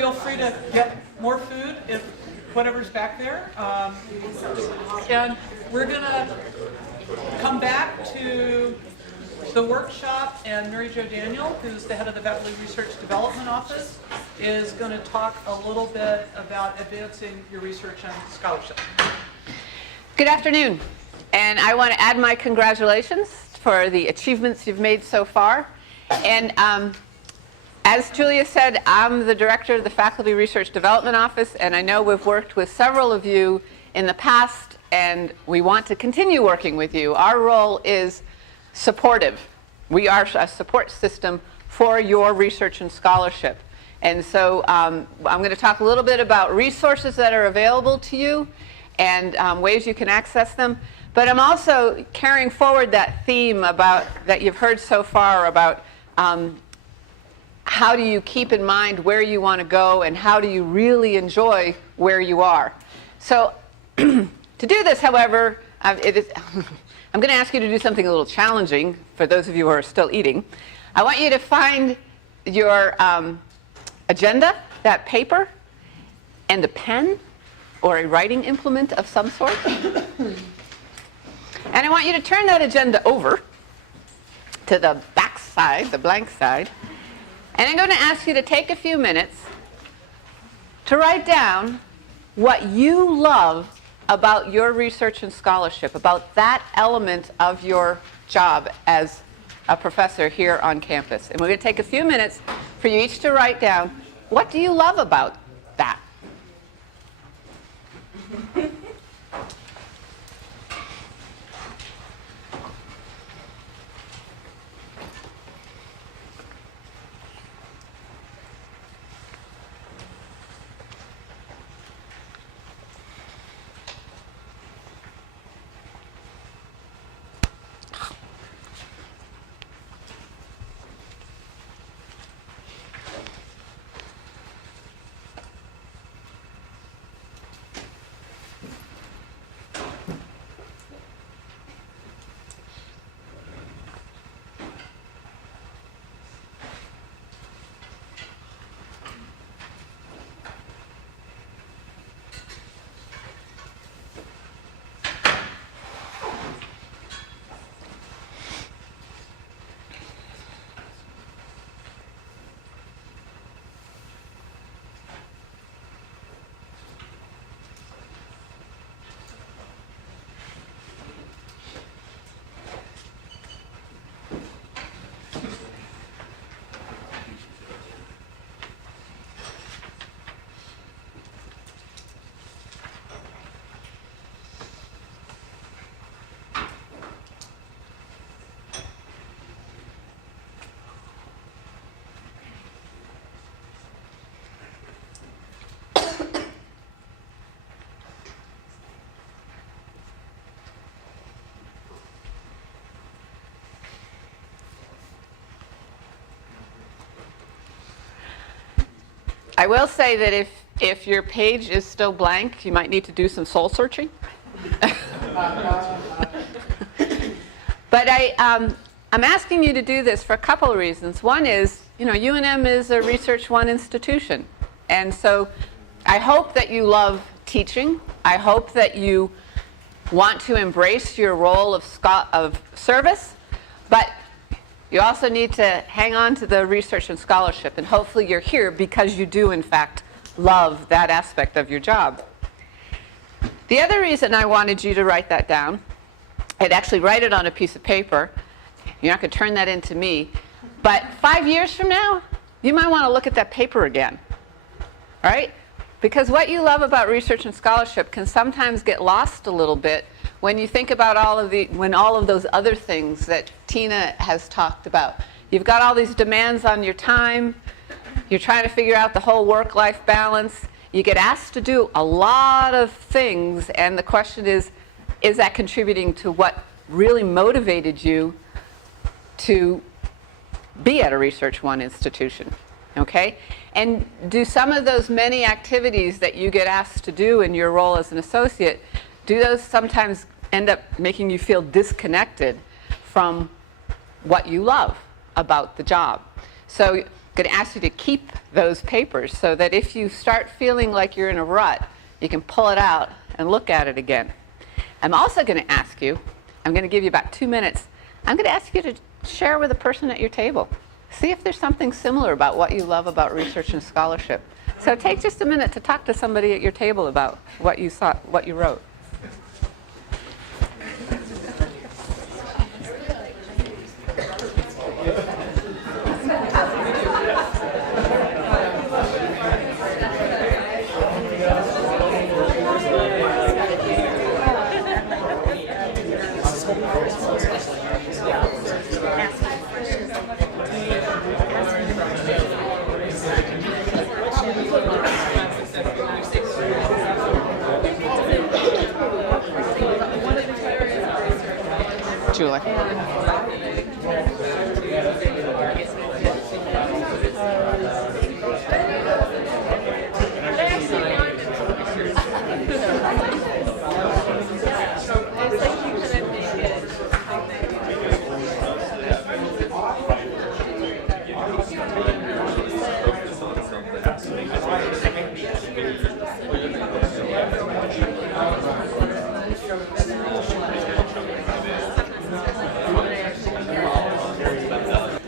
feel free to get more food if whatever's back there. And we're going to come back to the workshop, and Mary Jo Daniel, who's the head of the Beverly Research Development Office, is going to talk a little bit about advancing your research and scholarship. Good afternoon, and I want to add my congratulations for the achievements you've made so far. And as Julia said, I'm the director of the Faculty Research Development Office, and I know we've worked with several of you in the past, and we want to continue working with you. Our role is supportive. We are a support system for your research and scholarship. And so I'm going to talk a little bit about resources that are available to you and ways you can access them. But I'm also carrying forward that theme that you've heard so far about how do you keep in mind where you want to go and how do you really enjoy where you are. So to do this, however, I'm going to ask you to do something a little challenging for those of you who are still eating. I want you to find your agenda, that paper, and a pen or a writing implement of some sort. And I want you to turn that agenda over to the back side, the blank side. And I'm going to ask you to take a few minutes to write down what you love about your research and scholarship, about that element of your job as a professor here on campus. And we're going to take a few minutes for you each to write down, what do you love about that? I will say that if your page is still blank, you might need to do some soul searching. But I'm asking you to do this for a couple of reasons. One is, UNM is a Research One institution. And so I hope that you love teaching. I hope that you want to embrace your role of service. But you also need to hang on to the research and scholarship, and hopefully you're here because you do, in fact, love that aspect of your job. The other reason I wanted you to write that down, and actually write it on a piece of paper, you're not going to turn that into me, but 5 years from now, you might want to look at that paper again, right? Because what you love about research and scholarship can sometimes get lost a little bit when you think about all of those other things that Tina has talked about. You've got all these demands on your time. You're trying to figure out the whole work-life balance. You get asked to do a lot of things, and the question is that contributing to what really motivated you to be at a Research One institution? Okay? And do some of those many activities that you get asked to do in your role as an associate, do those sometimes end up making you feel disconnected from what you love about the job? So going to ask you to keep those papers so that if you start feeling like you're in a rut, you can pull it out and look at it again. I'm also going to ask you, I'm going to give you about 2 minutes, I'm going to ask you to share with a person at your table. See if there's something similar about what you love about research and scholarship. So take just a minute to talk to somebody at your table about what you saw, what you wrote. Julie.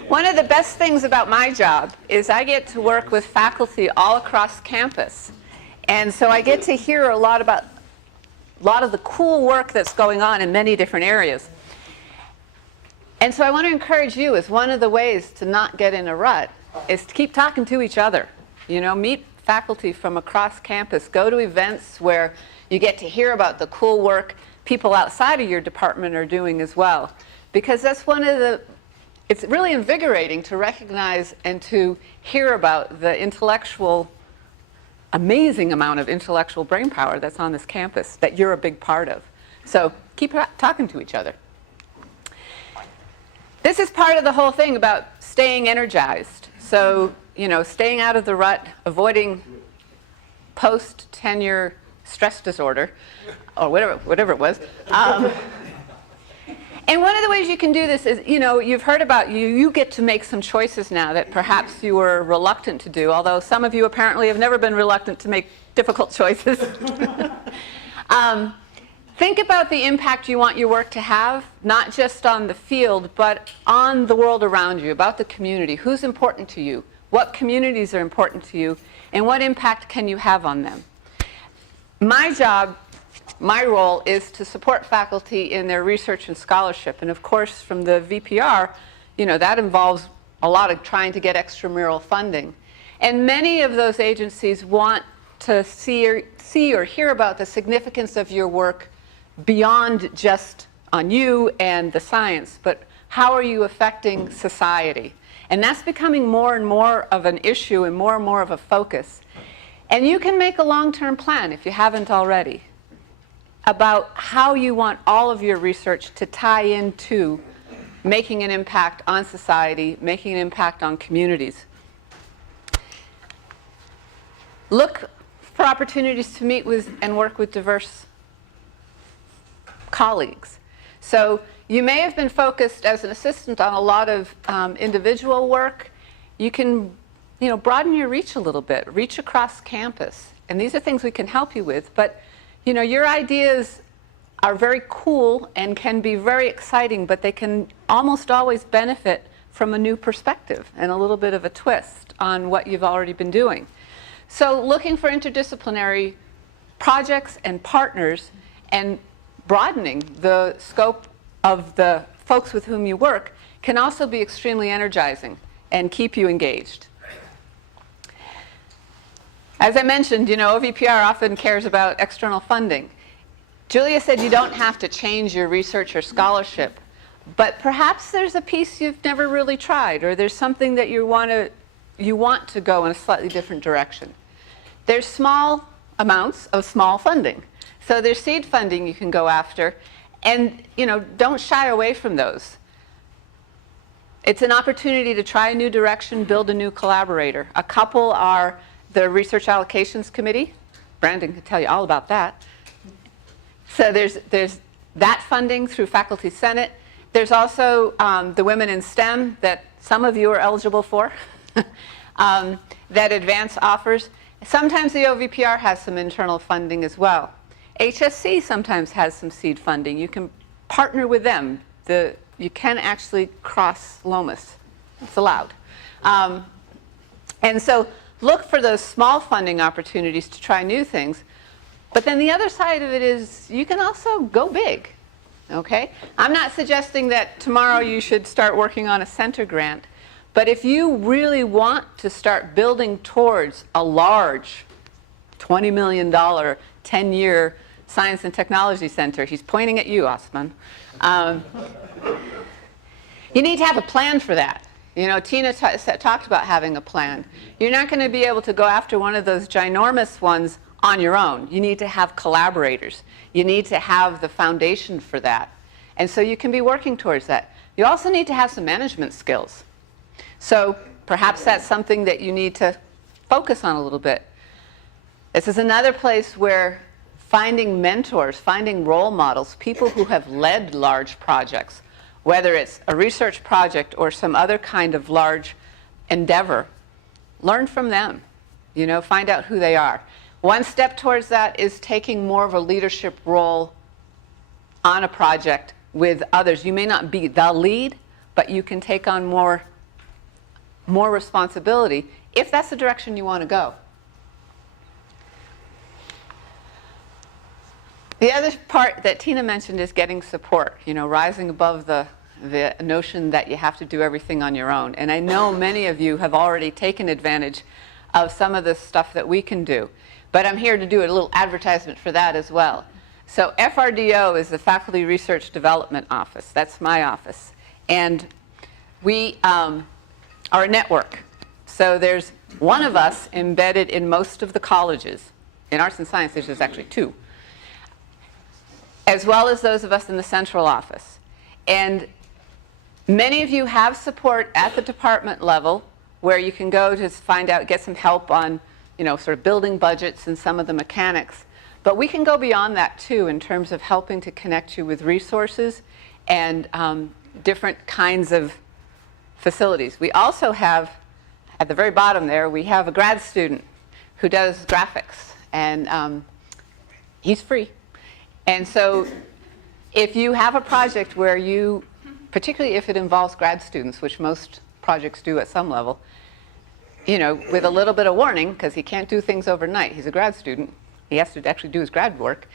One of the best things about my job is I get to work with faculty all across campus. And so I get to hear a lot of the cool work that's going on in many different areas. And so I want to encourage you, as one of the ways to not get in a rut, is to keep talking to each other. You know, meet faculty from across campus. Go to events where you get to hear about the cool work people outside of your department are doing as well. Because that's one of the it's really invigorating to recognize and to hear about the amazing amount of intellectual brainpower that's on this campus that you're a big part of. So keep talking to each other. This is part of the whole thing about staying energized. So, you know, staying out of the rut, avoiding post-tenure stress disorder, or whatever it was. And one of the ways you can do this is, you know, you've heard about you get to make some choices now that perhaps you were reluctant to do, although some of you apparently have never been reluctant to make difficult choices. Think about the impact you want your work to have, not just on the field, but on the world around you, about the community. Who's important to you? What communities are important to you? And what impact can you have on them? My role is to support faculty in their research and scholarship. And of course, from the VPR, you know, that involves a lot of trying to get extramural funding. And many of those agencies want to see or hear about the significance of your work beyond just on you and the science, but how are you affecting society? And that's becoming more and more of an issue and more of a focus. And you can make a long-term plan, if you haven't already, about how you want all of your research to tie into making an impact on society, making an impact on communities. Look for opportunities to meet with and work with diverse colleagues. So you may have been focused as an assistant on a lot of individual work. You can, you know, broaden your reach a little bit, reach across campus. And these are things we can help you with. But you know, your ideas are very cool and can be very exciting, but they can almost always benefit from a new perspective and a little bit of a twist on what you've already been doing. So looking for interdisciplinary projects and partners and broadening the scope of the folks with whom you work can also be extremely energizing and keep you engaged. As I mentioned, you know, OVPR often cares about external funding. Julia said you don't have to change your research or scholarship, but perhaps there's a piece you've never really tried, or there's something that you want to go in a slightly different direction. There's small amounts of small funding. So there's seed funding you can go after, and you know, don't shy away from those. It's an opportunity to try a new direction, build a new collaborator. A couple are the Research Allocations Committee. Brandon can tell you all about that. So there's that funding through Faculty Senate. There's also the Women in STEM that some of you are eligible for. that Advance offers. Sometimes the OVPR has some internal funding as well. HSC sometimes has some seed funding. You can partner with them. You can actually cross LOMAS. It's allowed. And so look for those small funding opportunities to try new things. But then the other side of it is you can also go big. Okay? I'm not suggesting that tomorrow you should start working on a center grant. But if you really want to start building towards a large $20 million, 10-year science and technology center, he's pointing at you, Osman, you need to have a plan for that. You know, Tina talked about having a plan. You're not going to be able to go after one of those ginormous ones on your own. You need to have collaborators. You need to have the foundation for that. And so you can be working towards that. You also need to have some management skills. So perhaps that's something that you need to focus on a little bit. This is another place where finding mentors, finding role models, people who have led large projects, whether it's a research project or some other kind of large endeavor, learn from them. You know, find out who they are. One step towards that is taking more of a leadership role on a project with others. You may not be the lead, but you can take on more responsibility if that's the direction you want to go. The other part that Tina mentioned is getting support, you know, rising above the notion that you have to do everything on your own. And I know many of you have already taken advantage of some of the stuff that we can do. But I'm here to do a little advertisement for that as well. So FRDO is the Faculty Research Development Office. That's my office. And we are a network. So there's one of us embedded in most of the colleges. In arts and sciences, there's actually two, as well as those of us in the central office. And many of you have support at the department level where you can go to find out, get some help on, you know, sort of building budgets and some of the mechanics. But we can go beyond that too in terms of helping to connect you with resources and different kinds of facilities. We also have, at the very bottom there, we have a grad student who does graphics, and he's free. And so if you have a project where you, particularly if it involves grad students, which most projects do at some level, you know, with a little bit of warning, because he can't do things overnight. He's a grad student. He has to actually do his grad work.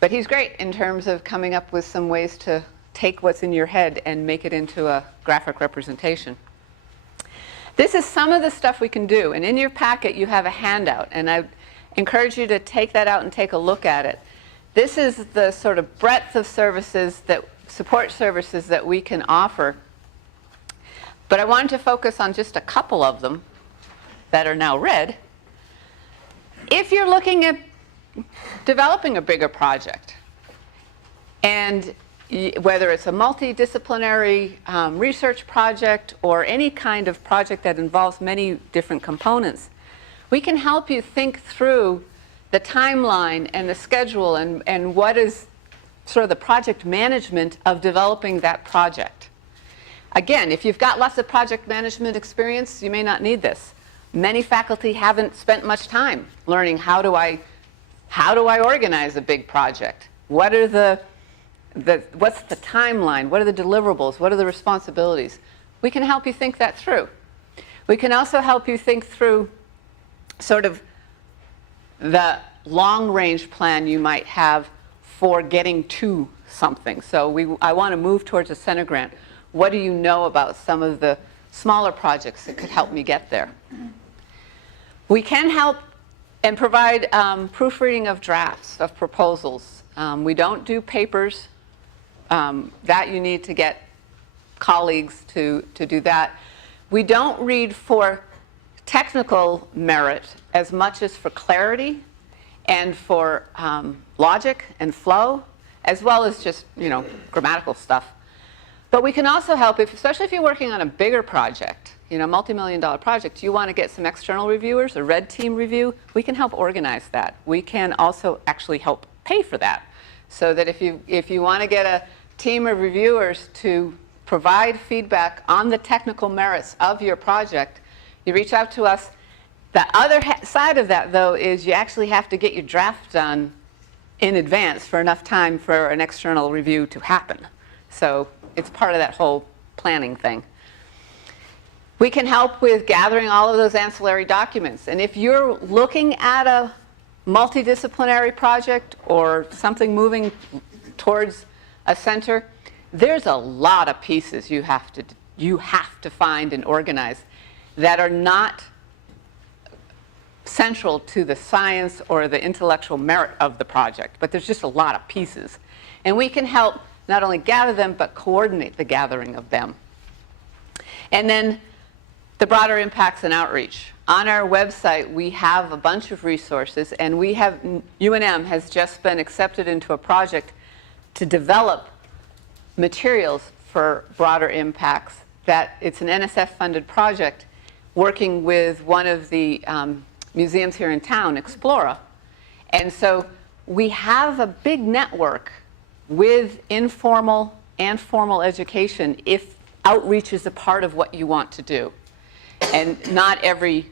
But he's great in terms of coming up with some ways to take what's in your head and make it into a graphic representation. This is some of the stuff we can do. And in your packet, you have a handout. And I encourage you to take that out and take a look at it. This is the sort of breadth of services, support services that we can offer. But I wanted to focus on just a couple of them that are now red. If you're looking at developing a bigger project, and whether it's a multidisciplinary research project or any kind of project that involves many different components, we can help you think through the timeline and the schedule and what is sort of the project management of developing that project. Again, if you've got lots of project management experience, you may not need this. Many faculty haven't spent much time learning how do I organize a big project? What are what's the timeline? What are the deliverables? What are the responsibilities? We can help you think that through. We can also help you think through sort of the long-range plan you might have for getting to something. So I want to move towards a center grant. What do you know about some of the smaller projects that could help me get there? We can help and provide proofreading of drafts, of proposals. We don't do papers. That you need to get colleagues to do that. We don't read for technical merit as much as for clarity and for logic and flow, as well as just, you know, grammatical stuff. But we can also help, especially if you're working on a bigger project, you know, multi-million-dollar project, you want to get some external reviewers, a red team review, we can help organize that. We can also actually help pay for that. So that if you want to get a team of reviewers to provide feedback on the technical merits of your project, You reach out to us. The other side of that, though, is you actually have to get your draft done in advance for enough time for an external review to happen. So it's part of that whole planning thing. We can help with gathering all of those ancillary documents. And if you're looking at a multidisciplinary project or something moving towards a center, there's a lot of pieces you have to find and organize that are not central to the science or the intellectual merit of the project, but there's just a lot of pieces. And we can help not only gather them, but coordinate the gathering of them. And then the broader impacts and outreach. On our website, we have a bunch of resources, and UNM has just been accepted into a project to develop materials for broader impacts. It's an NSF-funded project working with one of the museums here in town, Explora. And so we have a big network with informal and formal education if outreach is a part of what you want to do. And not every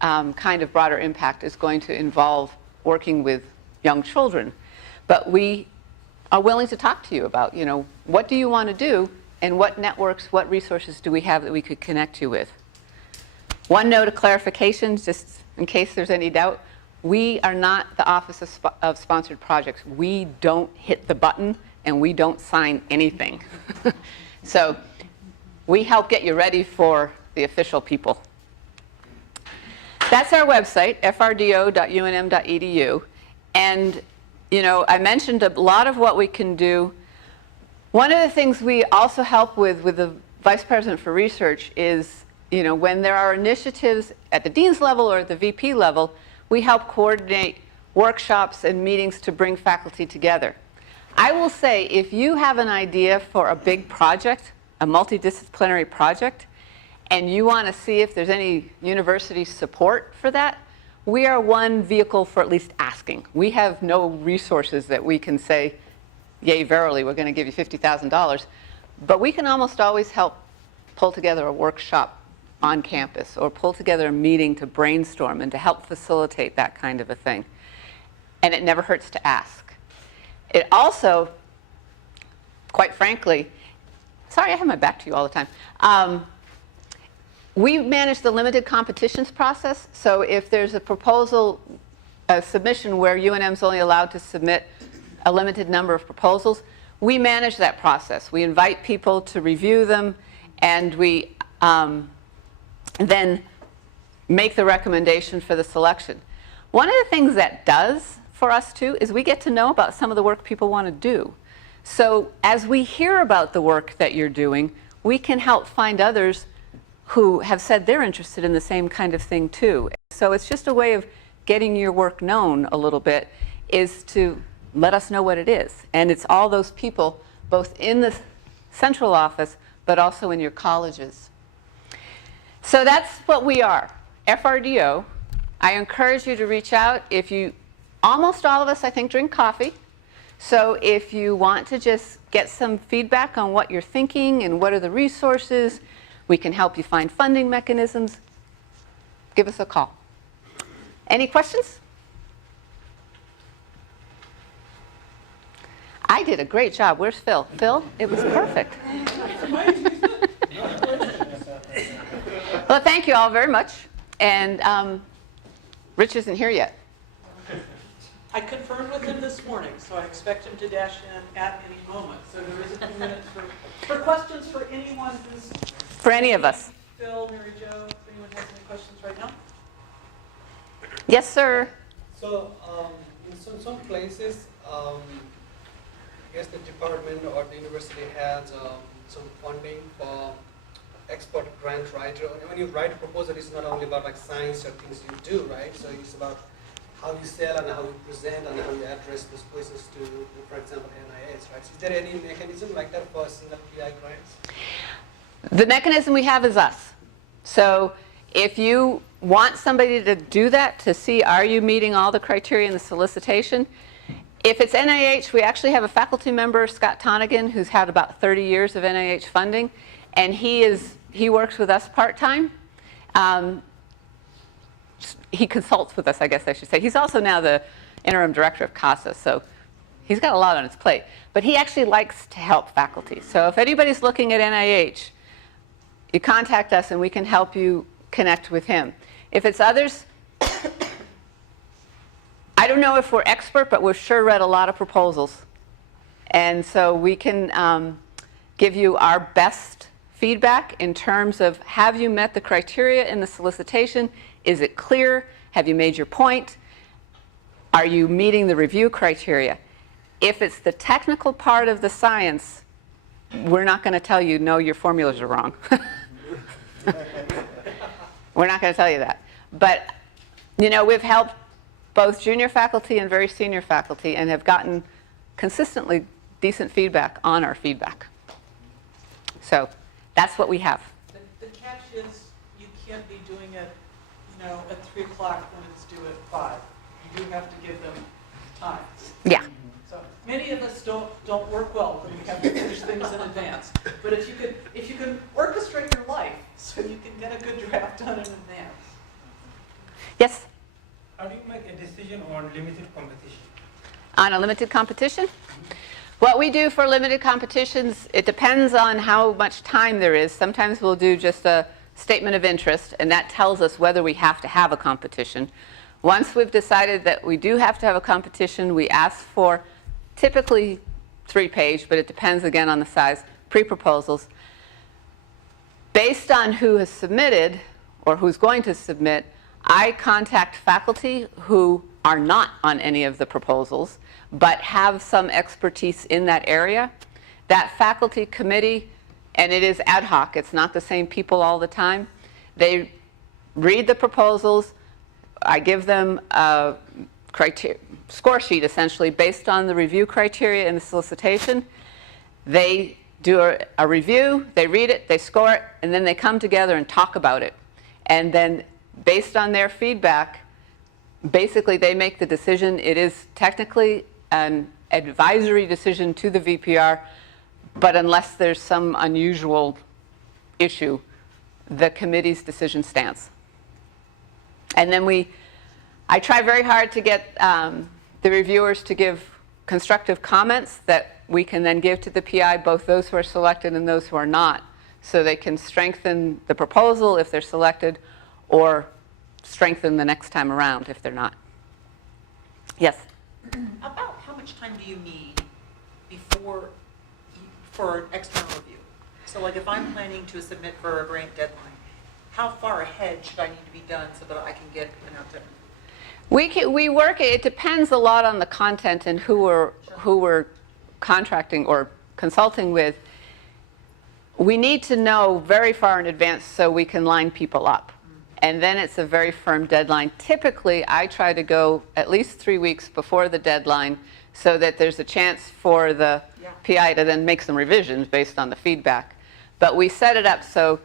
kind of broader impact is going to involve working with young children. But we are willing to talk to you about, what do you want to do, and what networks, what resources do we have that we could connect you with. One note of clarification, just in case there's any doubt, we are not the Office of Sponsored Projects. We don't hit the button, and we don't sign anything. So we help get you ready for the official people. That's our website, frdo.unm.edu. And I mentioned a lot of what we can do. One of the things we also help with the Vice President for Research is, when there are initiatives at the dean's level or at the VP level, we help coordinate workshops and meetings to bring faculty together. I will say, if you have an idea for a big project, a multidisciplinary project, and you want to see if there's any university support for that, we are one vehicle for at least asking. We have no resources that we can say, yay, verily, we're going to give you $50,000. But we can almost always help pull together a workshop on campus or pull together a meeting to brainstorm and to help facilitate that kind of a thing. And it never hurts to ask. It also, quite frankly, sorry, I have my back to you all the time. We manage the limited competitions process. So if there's a proposal, a submission where UNM's only allowed to submit a limited number of proposals, we manage that process. We invite people to review them, and we then make the recommendation for the selection. One of the things that does for us too is we get to know about some of the work people want to do. So as we hear about the work that you're doing, we can help find others who have said they're interested in the same kind of thing too. So it's just a way of getting your work known a little bit, is to let us know what it is. And it's all those people, both in the central office, but also in your colleges. So that's what we are, FRDO. I encourage you to reach out. Almost all of us, I think, drink coffee. So if you want to just get some feedback on what you're thinking and what are the resources, we can help you find funding mechanisms, give us a call. Any questions? I did a great job. Where's Phil? Phil, it was perfect. Well, thank you all very much. And Rich isn't here yet. I confirmed with him this morning, so I expect him to dash in at any moment. So there is a few minutes for questions for anyone who's... For any of us. Phil, Mary Jo, if anyone has any questions right now? Yes, sir. So in some places, I guess the department or the university has some funding for expert grant writer. When you write a proposal, it's not only about like science or things you do, right? So it's about how you sell and how you present and how you address those questions to, for example, NIH, right? So is there any mechanism like that for single PI grants? The mechanism we have is us. So if you want somebody to do that, to see are you meeting all the criteria in the solicitation, if it's NIH, we actually have a faculty member, Scott Tonigan, who's had about 30 years of NIH funding, and he works with us part-time. he consults with us, I guess I should say. He's also now the interim director of CASA, so he's got a lot on his plate. But he actually likes to help faculty. So if anybody's looking at NIH, you contact us and we can help you connect with him. If it's others, I don't know if we're expert, but we've sure read a lot of proposals. And so we can give you our best feedback in terms of, have you met the criteria in the solicitation? Is it clear? Have you made your point? Are you meeting the review criteria? If it's the technical part of the science, we're not going to tell you, no, your formulas are wrong. We're not going to tell you that. But, you know, we've helped both junior faculty and very senior faculty and have gotten consistently decent feedback on our feedback. So that's what we have. The catch is you can't be doing it, you know, at 3 o'clock when it's due at 5. You do have to give them time. Yeah. So many of us don't work well when we have to finish things in advance. But if you can orchestrate your life so you can get a good draft done in advance. Yes? How do you make a decision on limited competition? On a limited competition? What we do for limited competitions, it depends on how much time there is. Sometimes we'll do just a statement of interest, and that tells us whether we have to have a competition. Once we've decided that we do have to have a competition, we ask for typically 3-page, but it depends again on the size, pre-proposals. Based on who has submitted or who's going to submit, I contact faculty who are not on any of the proposals but have some expertise in that area. That faculty committee, and it is ad hoc, it's not the same people all the time, they read the proposals. I give them a score sheet essentially based on the review criteria in the solicitation. They do a review, they read it, they score it, and then they come together and talk about it. And then based on their feedback, basically they make the decision. It is technically an advisory decision to the VPR, but unless there's some unusual issue, the committee's decision stands. And then I try very hard to get the reviewers to give constructive comments that we can then give to the PI, both those who are selected and those who are not, so they can strengthen the proposal if they're selected, or strengthen the next time around if they're not. Yes? About how much time do you need for external review? So like if I'm planning to submit for a grant deadline, how far ahead should I need to be done so that I can get an output? We work, it depends a lot on the content and who we're contracting or consulting with. We need to know very far in advance so we can line people up. And then it's a very firm deadline. Typically, I try to go at least 3 weeks before the deadline so that there's a chance for the PI to then make some revisions based on the feedback. But we set it up so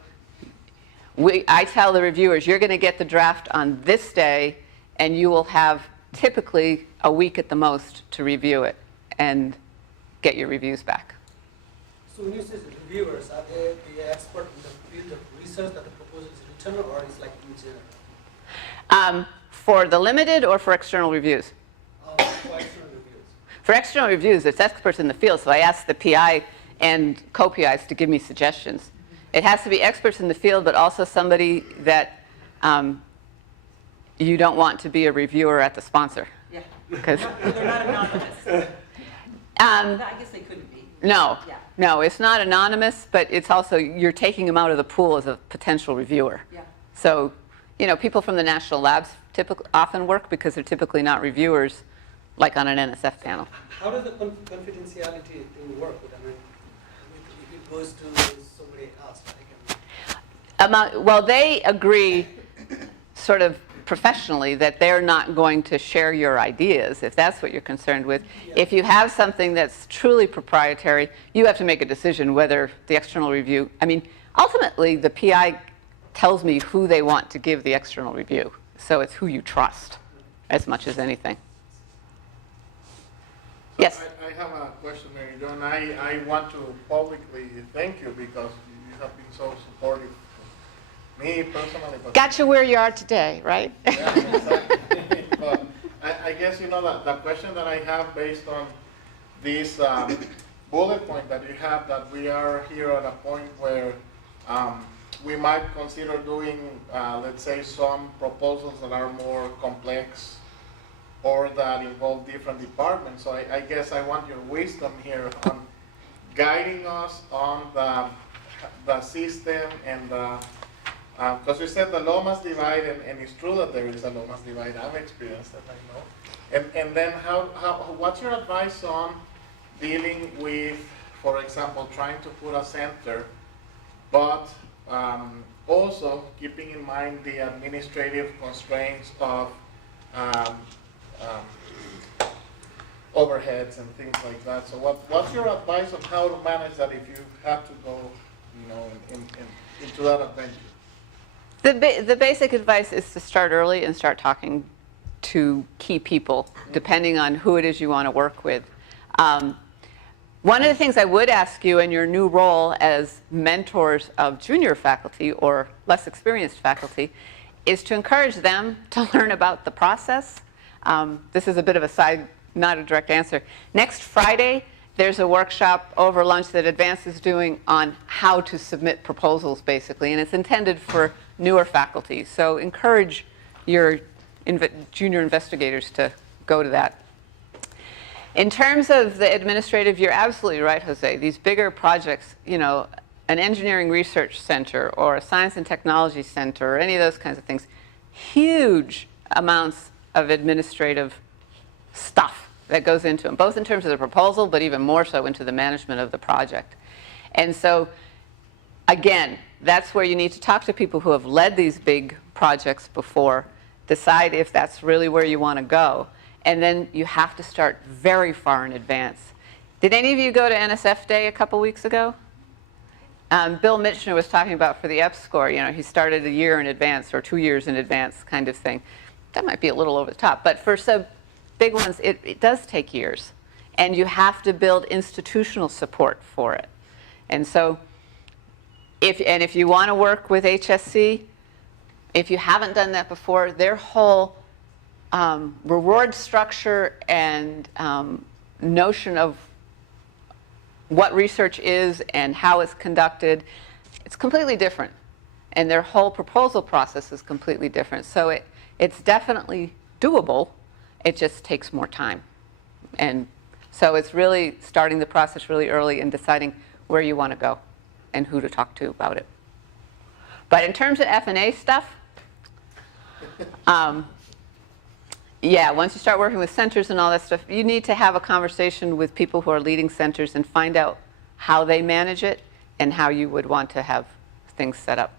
I tell the reviewers, you're going to get the draft on this day, and you will have typically a week at the most to review it and get your reviews back. So when you say reviewers, are they the expert in the field of research that the proposal is written, or is like in general? For the limited or for external reviews? For external reviews. For external reviews, it's experts in the field, so I ask the PI and co-PIs to give me suggestions. It has to be experts in the field, but also somebody that you don't want to be a reviewer at the sponsor. Yeah. Because They're not anonymous. I guess they couldn't be. no, Yeah. no, it's not anonymous, but it's also, you're taking them out of the pool as a potential reviewer. Yeah. So, you know, people from the national labs often work because they're typically not reviewers, like on an NSF panel. How does the confidentiality thing work? I mean, if it goes to somebody else, Well, they agree sort of professionally that they're not going to share your ideas, if that's what you're concerned with. Yeah. If you have something that's truly proprietary, you have to make a decision whether the external review, I mean, ultimately the PI tells me who they want to give the external review. So it's who you trust as much as anything. Yes? I have a question, Mary Jo, and I want to publicly thank you because you have been so supportive of Me personally, but Got you where you are today, right? yeah, exactly. But I guess the question that I have based on this bullet point that you have, that we are here at a point where we might consider doing, let's say, some proposals that are more complex or that involve different departments. So I guess I want your wisdom here on guiding us on the system and because you said the Lomas divide, and it's true that there is a Lomas divide. I've experienced it, I know. And then what's your advice on dealing with, for example, trying to put a center, but also keeping in mind the administrative constraints of overheads and things like that. So what's your advice on how to manage that if you have to go, into that adventure? The basic advice is to start early and start talking to key people, depending on who it is you want to work with. One of the things I would ask you in your new role as mentors of junior faculty or less experienced faculty is to encourage them to learn about the process. This is a bit of a side, not a direct answer. Next Friday, there's a workshop over lunch that Advance is doing on how to submit proposals, basically, and it's intended for newer faculty. So encourage your junior investigators to go to that. In terms of the administrative, you're absolutely right, Jose. These bigger projects, an engineering research center or a science and technology center or any of those kinds of things, huge amounts of administrative stuff that goes into them, both in terms of the proposal, but even more so into the management of the project. And so, again, that's where you need to talk to people who have led these big projects before, decide if that's really where you want to go. And then you have to start very far in advance. Did any of you go to NSF Day a couple weeks ago? Bill Mitchner was talking about for the F-score, he started a year in advance or 2 years in advance kind of thing. That might be a little over the top, but for some big ones, it does take years. And you have to build institutional support for it. And so, if you want to work with HSC, if you haven't done that before, their whole reward structure and notion of what research is and how it's conducted, it's completely different. And their whole proposal process is completely different. So it's definitely doable. It just takes more time. And so it's really starting the process really early and deciding where you want to go and who to talk to about it. But in terms of F&A stuff, yeah, once you start working with centers and all that stuff, you need to have a conversation with people who are leading centers and find out how they manage it and how you would want to have things set up.